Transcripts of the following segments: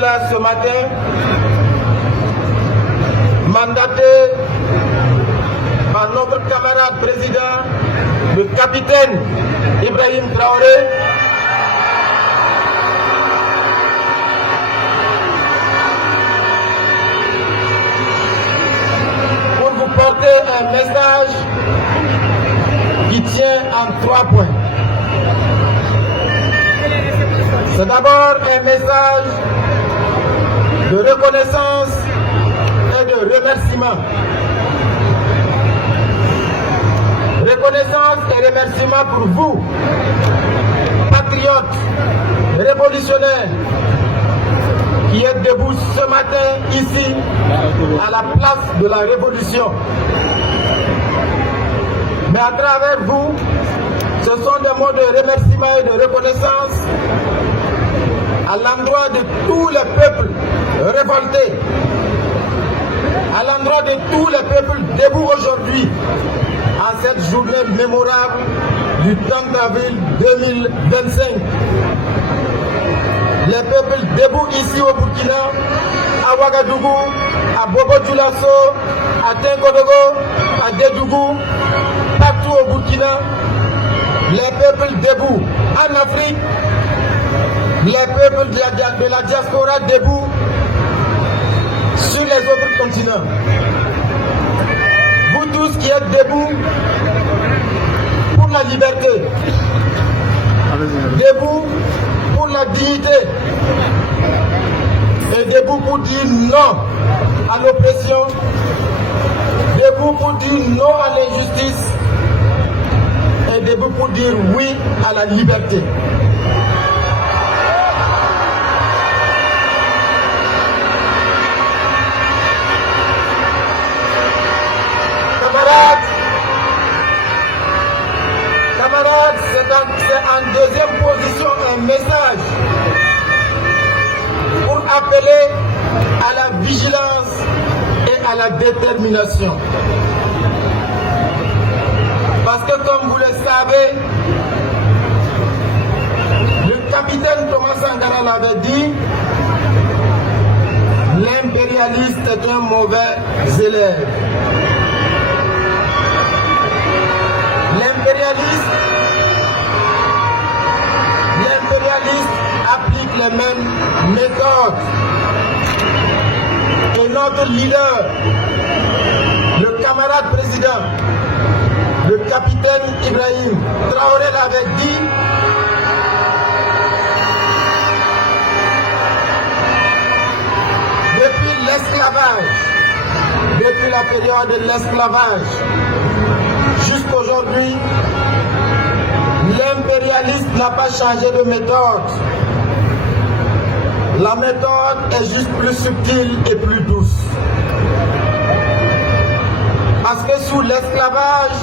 là ce matin, mandaté par notre camarade président, le capitaine Ibrahim Traoré, pour vous porter un message qui tient en 3 points. C'est d'abord un message de reconnaissance et de remerciement. Reconnaissance et remerciement pour vous, patriotes, révolutionnaires, qui êtes debout ce matin ici, à la place de la Révolution. Mais à travers vous, ce sont des mots de remerciement et de reconnaissance à l'endroit de tous les peuples révoltés, à l'endroit de tous les peuples debout aujourd'hui, en cette journée mémorable du 30 avril 2025. Les peuples debout ici au Burkina, à Ouagadougou, à Bobo-Dioulasso, à Tinkodogo, à Dédougou, partout au Burkina, les peuples debout en Afrique, les peuples de la diaspora debout sur les autres continents. Vous tous qui êtes debout pour la liberté, debout pour la dignité et debout pour dire non à l'oppression, debout pour dire non à l'injustice et debout pour dire oui à la liberté. Camarades, c'est en deuxième position un message pour appeler à la vigilance et à la détermination. Parce que comme vous le savez, le capitaine Thomas Sankara l'avait dit, l'impérialiste est un mauvais élève. L'impérialiste applique les mêmes méthodes. Et notre leader, le camarade président, le capitaine Ibrahim Traoré l'avait dit, depuis l'esclavage, depuis la période de l'esclavage, jusqu'aujourd'hui, l'impérialiste n'a pas changé de méthode. La méthode est juste plus subtile et plus douce. Parce que sous l'esclavage,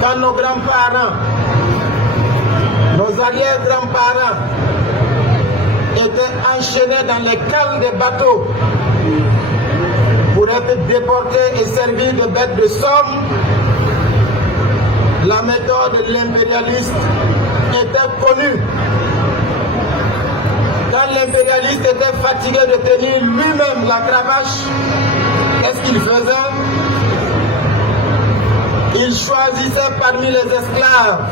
quand nos grands-parents, nos arrière-grands-parents étaient enchaînés dans les cales des bateaux pour être déportés et servir de bêtes de somme, la méthode de l'impérialiste était connue. Quand l'impérialiste était fatigué de tenir lui-même la cravache, qu'est-ce qu'il faisait? Il choisissait parmi les esclaves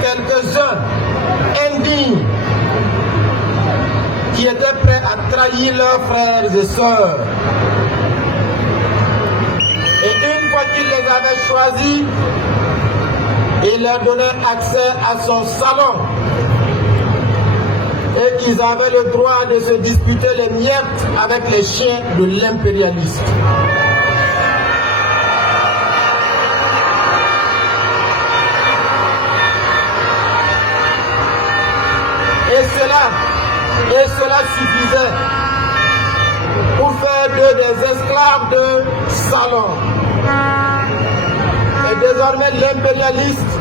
quelques-uns indignes qui étaient prêts à trahir leurs frères et sœurs. Et une fois qu'il les avait choisis, il leur donnait accès à son salon. Et ils avaient le droit de se disputer les miettes avec les chiens de l'impérialiste. Et cela suffisait pour faire d'eux des esclaves de salon. Et désormais l'impérialiste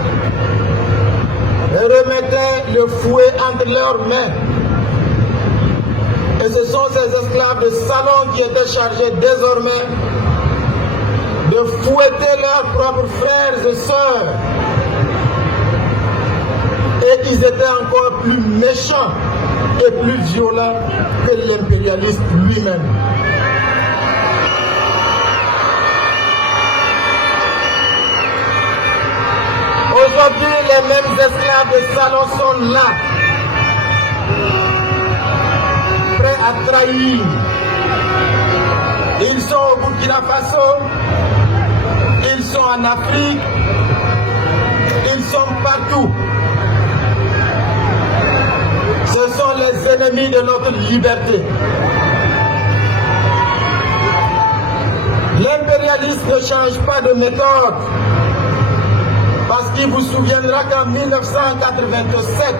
remettait le fouet entre leurs mains. Et ce sont ces esclaves de salon qui étaient chargés désormais de fouetter leurs propres frères et sœurs Et ils étaient encore plus méchants et plus violents que l'impérialiste lui-même. Aujourd'hui, les mêmes esclaves de salon sont là, prêts à trahir. Ils sont au Burkina Faso, ils sont en Afrique, ils sont partout. Ce sont les ennemis de notre liberté. L'impérialisme ne change pas de méthode. Parce qu'il vous souviendra qu'en 1987,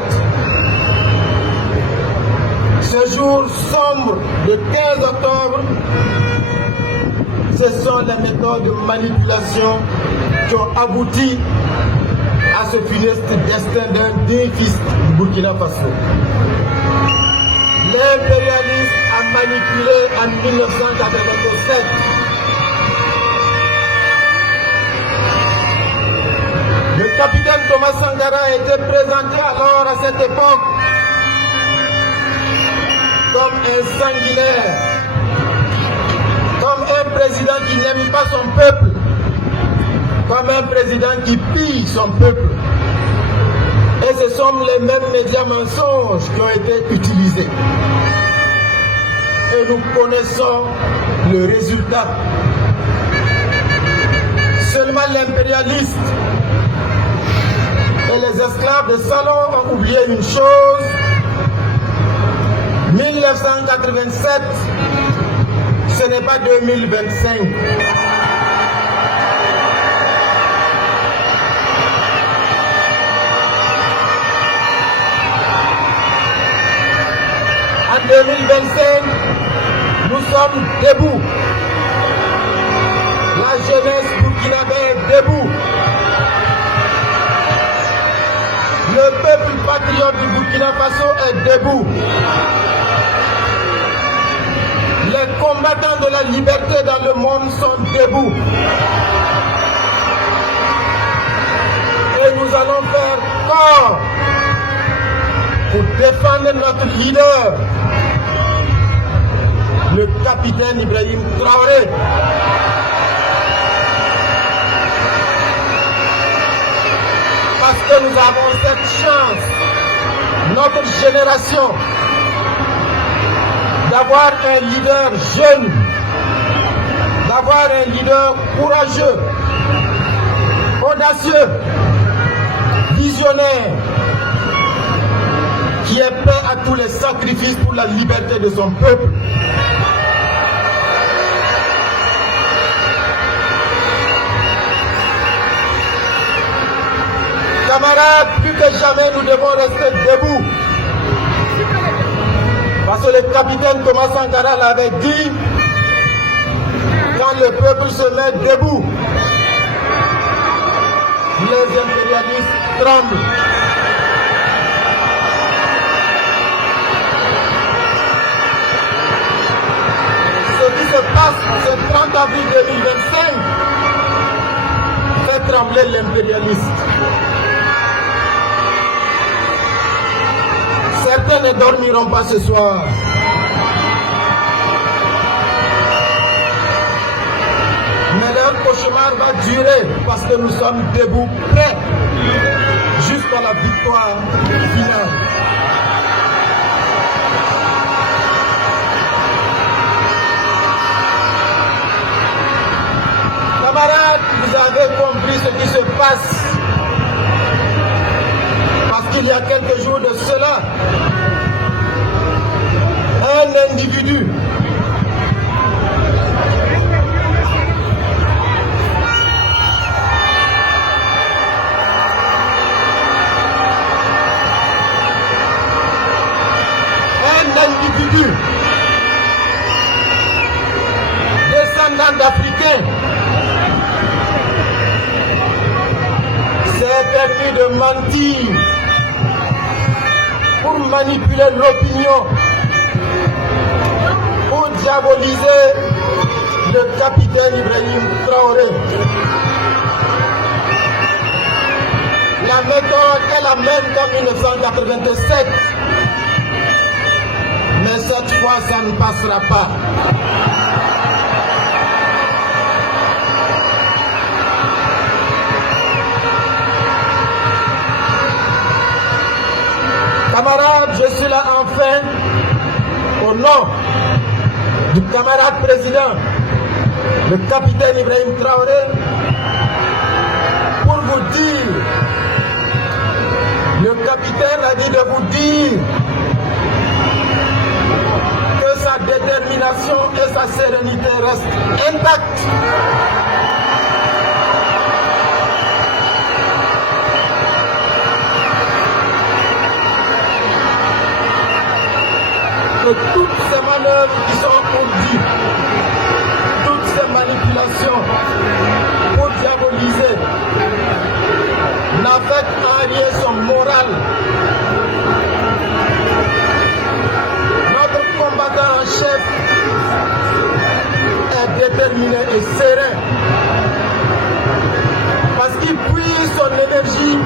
ce jour sombre de 15 octobre, ce sont les méthodes de manipulation qui ont abouti à ce funeste destin d'un fils du Burkina Faso. L'impérialisme a manipulé en 1987 le capitaine Thomas Sankara a été présenté alors à cette époque comme un sanguinaire, comme un président qui n'aime pas son peuple, comme un président qui pille son peuple. Et ce sont les mêmes médias mensonges qui ont été utilisés. Et nous connaissons le résultat. Seulement l'impérialiste et les esclaves de salon ont oublié une chose. 1987, ce n'est pas 2025. En 2025, nous sommes debout. La jeunesse burkinabé est debout. Le peuple patriote du Burkina Faso est debout. Les combattants de la liberté dans le monde sont debout. Et nous allons faire corps pour défendre notre leader, le capitaine Ibrahim Traoré. Parce que nous avons cette chance, notre génération, d'avoir un leader jeune, d'avoir un leader courageux, audacieux, visionnaire, qui est prêt à tous les sacrifices pour la liberté de son peuple. Camarades, plus que jamais, nous devons rester debout. Parce que le capitaine Thomas Sankara l'avait dit, quand le peuple se met debout, les impérialistes tremblent. Ce qui se passe ce 30 avril 2025 fait trembler l'impérialiste. Certains ne dormiront pas ce soir. Mais leur cauchemar va durer parce que nous sommes debout, prêts jusqu'à la victoire finale. Camarades, vous avez compris ce qui se passe. Parce qu'il y a quelques jours de cela, un individu descendant d'Africains s'est permis de mentir pour manipuler l'opinion, pour diaboliser le capitaine Ibrahim Traoré. La méthode est la même qu'en 1987. Mais cette fois, ça ne passera pas. Camarades, je suis là enfin au nom du camarade président, le capitaine Ibrahim Traoré, pour vous dire, le capitaine a dit de vous dire que sa détermination et sa sérénité restent intactes. Que toutes ces manœuvres qui sont urdies, toutes ces manipulations pour diaboliser, n'affectent en rien son moral. Notre combattant en chef est déterminé et serein parce qu'il puise son énergie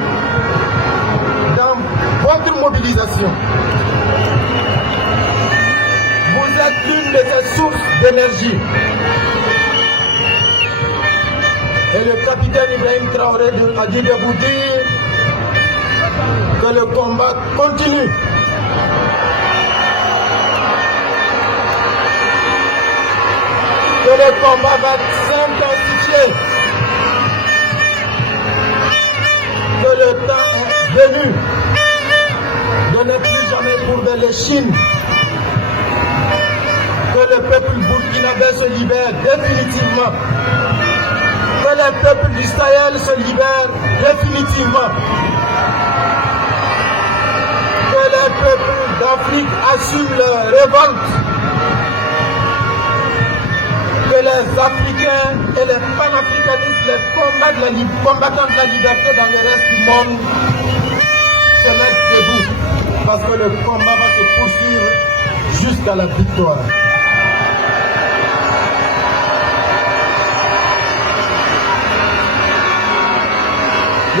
dans votre mobilisation. Vous êtes l'une de ces sources d'énergie. Et le capitaine Ibrahim Traoré a dit de vous dire que le combat continue. Que le combat va s'intensifier. Que le temps est venu de ne plus jamais courber l'échine. Que le peuple burkinabé se libère définitivement. Que le peuple du Sahel se libère définitivement. Que les peuples d'Afrique assument leur révolte. Que les Africains et les panafricanistes, les combattants de la liberté dans le reste du monde se mettent debout. Parce que le combat va se poursuivre jusqu'à la victoire.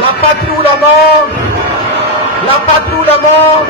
La patrie ou la mort, la patrie ou la mort,